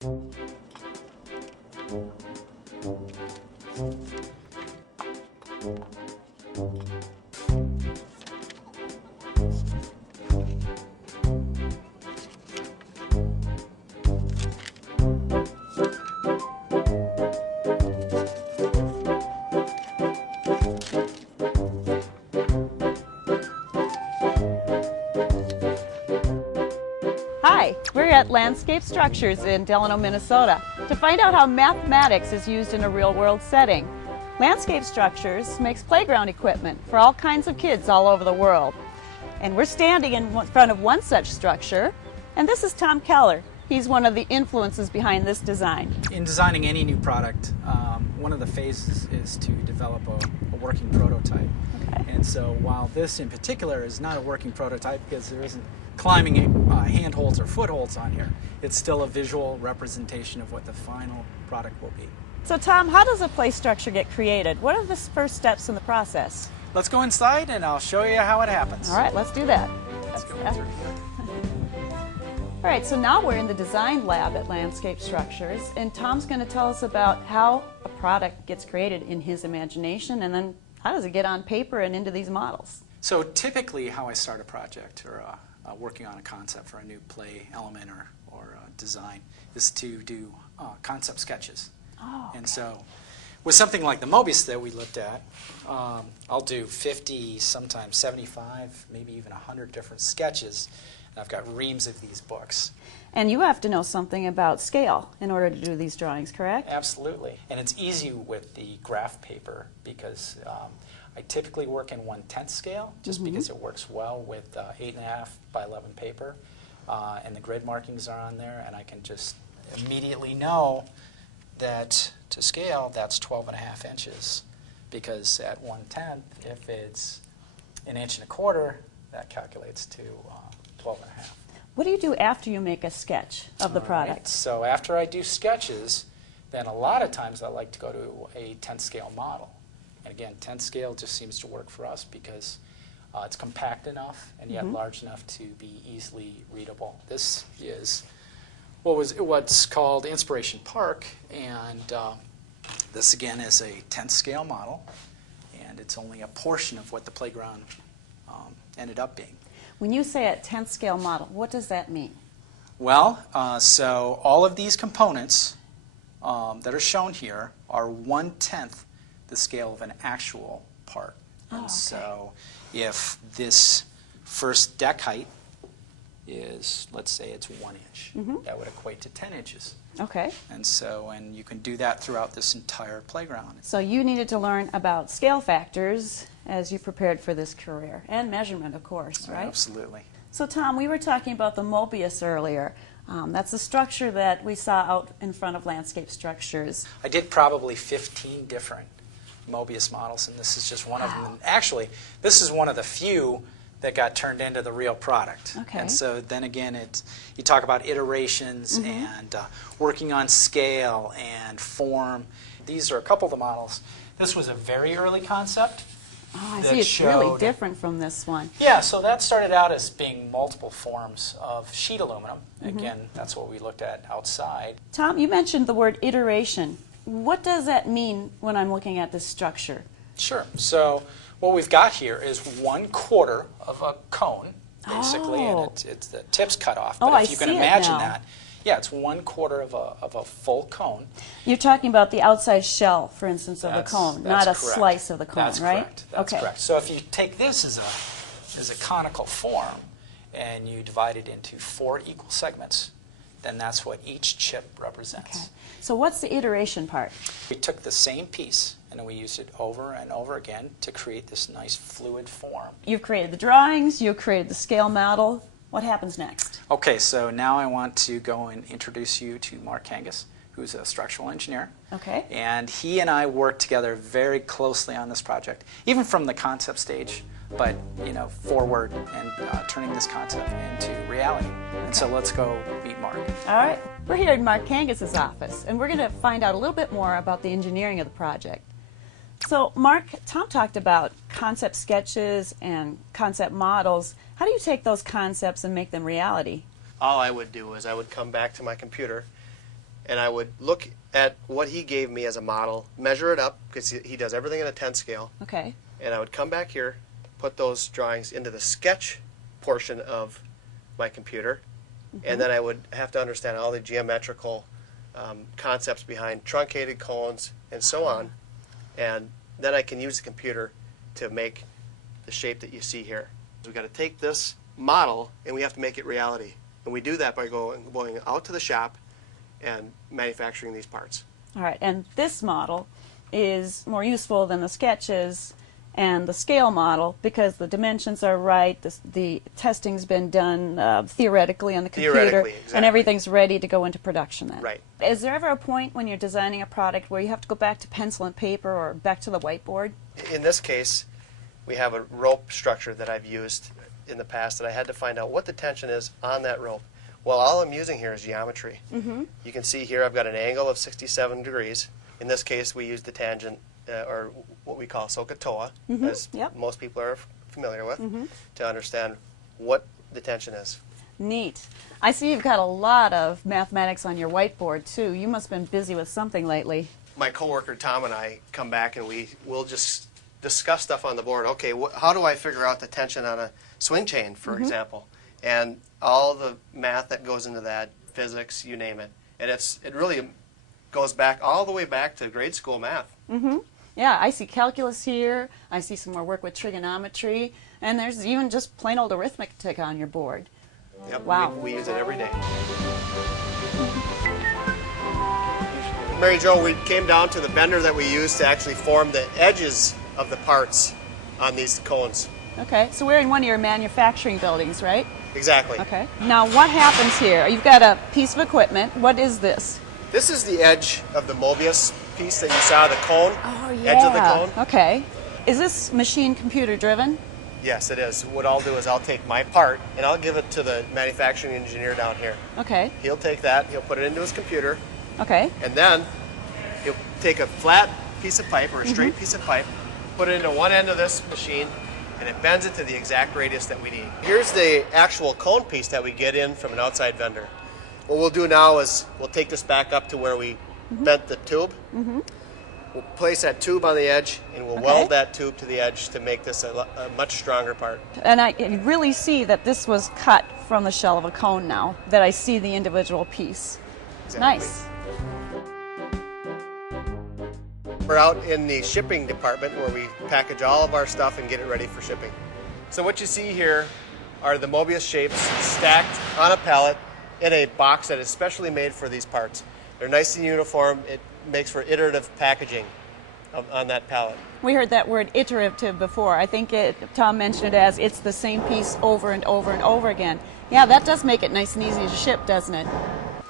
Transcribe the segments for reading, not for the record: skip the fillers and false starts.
Hi, we're at Landscape Structures in Delano, Minnesota to find out how mathematics is used in a real-world setting. Landscape Structures makes playground equipment for all kinds of kids all over the world. And we're standing in front of one such structure, and this is Tom Keller. He's one of the influences behind this design. In designing any new product, one of the phases is to develop a working prototype. Okay. And so while this in particular is not a working prototype because there isn't climbing handholds or footholds on here, it's still a visual representation of what the final product will be. So Tom, how does a play structure get created? What are the first steps in the process? Let's go inside and I'll show you how it happens. All right, let's do that. Let's go through here. All right, so now we're in the design lab at Landscape Structures, and Tom's going to tell us about how a product gets created in his imagination, and then how does it get on paper and into these models? So typically how I start a project or working on a concept for a new play element or design is to do concept sketches. Oh, okay. And so with something like the Mobius that we looked at, I'll do 50, sometimes 75, maybe even 100 different sketches. And I've got reams of these books. And you have to know something about scale in order to do these drawings, correct? Absolutely. And it's easy with the graph paper because I typically work in 1/10 scale just because it works well with 8.5 by 11 paper. And the grid markings are on there, and I can just immediately know that to scale, that's 12.5 inches. Because at 1/10, if it's 1 1/4 inches, that calculates to 12.5. What do you do after you make a sketch of the product? Right. So after I do sketches, then a lot of times I like to go to a 10th scale model. And again, 10th scale just seems to work for us because it's compact enough and yet large enough to be easily readable. This is what's called Inspiration Park, and this again is a 10th scale model, and it's only a portion of what the playground ended up being. When you say a 10th scale model, what does that mean? Well, so all of these components that are shown here are 1/10 the scale of an actual part. And okay. so if this first deck height is, let's say it's 1 inch, that would equate to 10 inches. Okay. And so, and you can do that throughout this entire playground. So you needed to learn about scale factors as you prepared for this career, and measurement, of course, right? Absolutely. So Tom, we were talking about the Mobius earlier. That's the structure that we saw out in front of Landscape Structures. I did probably 15 different Mobius models, and this is just one of them. And actually, this is one of the few that got turned into the real product. Okay. And so then again, you talk about iterations and working on scale and form. These are a couple of the models. This was a very early concept. Oh, I see. It's really different from this one. Yeah, so that started out as being multiple forms of sheet aluminum. Again, that's what we looked at outside. Tom, you mentioned the word iteration. What does that mean when I'm looking at this structure? Sure. So what we've got here is 1/4 of a cone, basically, and it's the tip's cut off. But if you can imagine that, yeah, it's 1/4 of a full cone. You're talking about the outside shell, for instance, of the cone, not a correct. slice of the cone, That's right? Correct. That's correct. So if you take this as a conical form and you divide it into 4 equal segments, then that's what each chip represents. Okay. So what's the iteration part? We took the same piece and we used it over and over again to create this nice fluid form. You've created the drawings, you've created the scale model. What happens next? Okay, so now I want to go and introduce you to Mark Kangas, who's a structural engineer. Okay. And he and I worked together very closely on this project, even from the concept stage, but forward and turning this concept into reality. And so let's go meet Mark. All right. We're here in Mark Kangas' office, and we're going to find out a little bit more about the engineering of the project. So, Mark, Tom talked about concept sketches and concept models. How do you take those concepts and make them reality? All I would do is I would come back to my computer and I would look at what he gave me as a model, measure it up, because he does everything in a 10 scale. Okay. And I would come back here, put those drawings into the sketch portion of my computer, and then I would have to understand all the geometrical concepts behind truncated cones and so on. And then I can use the computer to make the shape that you see here. We've got to take this model and we have to make it reality. And we do that by going out to the shop and manufacturing these parts. All right, and this model is more useful than the sketches and the scale model because the dimensions are right, the testing's been done theoretically on the computer, Theoretically, exactly. and everything's ready to go into production then. Right. Is there ever a point when you're designing a product where you have to go back to pencil and paper or back to the whiteboard? In this case, we have a rope structure that I've used in the past that I had to find out what the tension is on that rope. Well, all I'm using here is geometry. You can see here I've got an angle of 67 degrees. In this case, we use the tangent, or what we call SOHCAHTOA, as most people are familiar with, to understand what the tension is. Neat. I see you've got a lot of mathematics on your whiteboard, too. You must have been busy with something lately. My coworker Tom and I come back and we'll just discuss stuff on the board. Okay, how do I figure out the tension on a swing chain, for example? And all the math that goes into that, physics, you name it. And it really goes back all the way back to grade school math. Yeah, I see calculus here. I see some more work with trigonometry. And there's even just plain old arithmetic on your board. Yep, Wow. we use it every day. Mary Jo, we came down to the bender that we use to actually form the edges of the parts on these cones. Okay, so we're in one of your manufacturing buildings, right? Exactly. Okay. Now what happens here? You've got a piece of equipment. What is this? This is the edge of the Mobius piece that you saw, the cone. Oh, yeah. Edge of the cone. Okay. Is this machine computer driven? Yes, it is. What I'll do is I'll take my part and I'll give it to the manufacturing engineer down here. Okay. He'll take that, he'll put it into his computer, Okay. and then he'll take a flat piece of pipe or a straight piece of pipe, put it into one end of this machine, and it bends it to the exact radius that we need. Here's the actual cone piece that we get in from an outside vendor. What we'll do now is we'll take this back up to where we bent the tube. We'll place that tube on the edge and we'll weld that tube to the edge to make this a much stronger part. And I really see that this was cut from the shell of a cone now, that I see the individual piece. Exactly. Nice. We're out in the shipping department where we package all of our stuff and get it ready for shipping. So what you see here are the Mobius shapes stacked on a pallet in a box that is specially made for these parts. They're nice and uniform. It makes for iterative packaging on that pallet. We heard that word iterative before. I think Tom mentioned it as it's the same piece over and over and over again. Yeah, that does make it nice and easy to ship, doesn't it?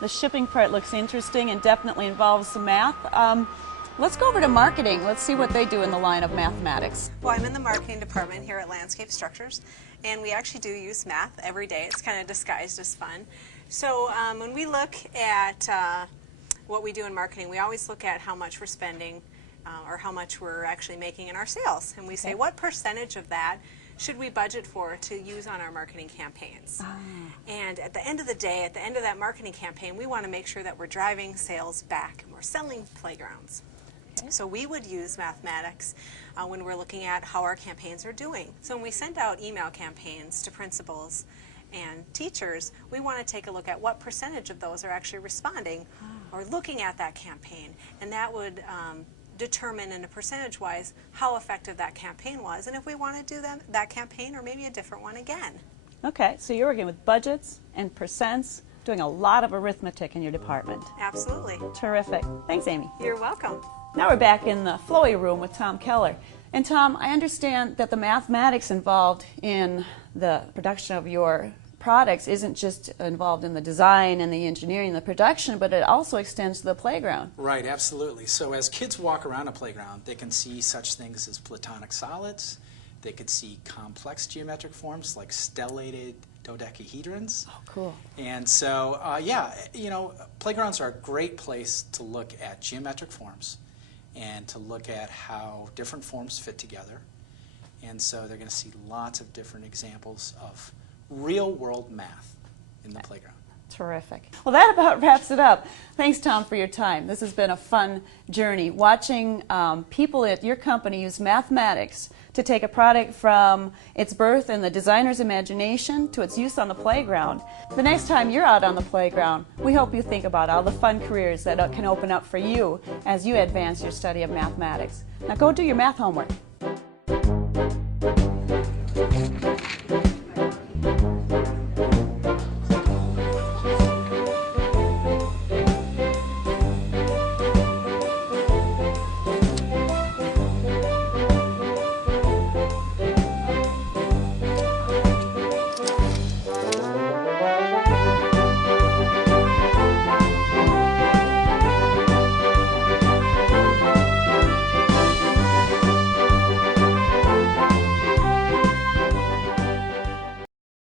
The shipping part looks interesting and definitely involves some math. Let's go over to marketing. Let's see what they do in the line of mathematics. Well, I'm in the marketing department here at Landscape Structures, and we actually do use math every day. It's kind of disguised as fun. So when we look at what we do in marketing, we always look at how much we're spending or how much we're actually making in our sales. And we say, what percentage of that should we budget for to use on our marketing campaigns? And at the end of the day, at the end of that marketing campaign, we want to make sure that we're driving sales back and we're selling playgrounds. So we would use mathematics when we're looking at how our campaigns are doing. So when we send out email campaigns to principals and teachers, we want to take a look at what percentage of those are actually responding or looking at that campaign. And that would determine in a percentage-wise how effective that campaign was and if we want to do that campaign or maybe a different one again. Okay, so you're working with budgets and percents, doing a lot of arithmetic in your department. Absolutely. Terrific. Thanks, Amy. You're welcome. Now we're back in the flowy room with Tom Keller. And Tom, I understand that the mathematics involved in the production of your products isn't just involved in the design and the engineering and the production, but it also extends to the playground. Right, absolutely. So as kids walk around a playground, they can see such things as platonic solids. They could see complex geometric forms like stellated dodecahedrons. Oh, cool. And so, yeah, you know, playgrounds are a great place to look at geometric forms and to look at how different forms fit together. And so they're going to see lots of different examples of real-world math in the playground. Terrific. Well, that about wraps it up. Thanks, Tom, for your time. This has been a fun journey, watching people at your company use mathematics to take a product from its birth in the designer's imagination to its use on the playground. The next time you're out on the playground, we hope you think about all the fun careers that can open up for you as you advance your study of mathematics. Now go do your math homework.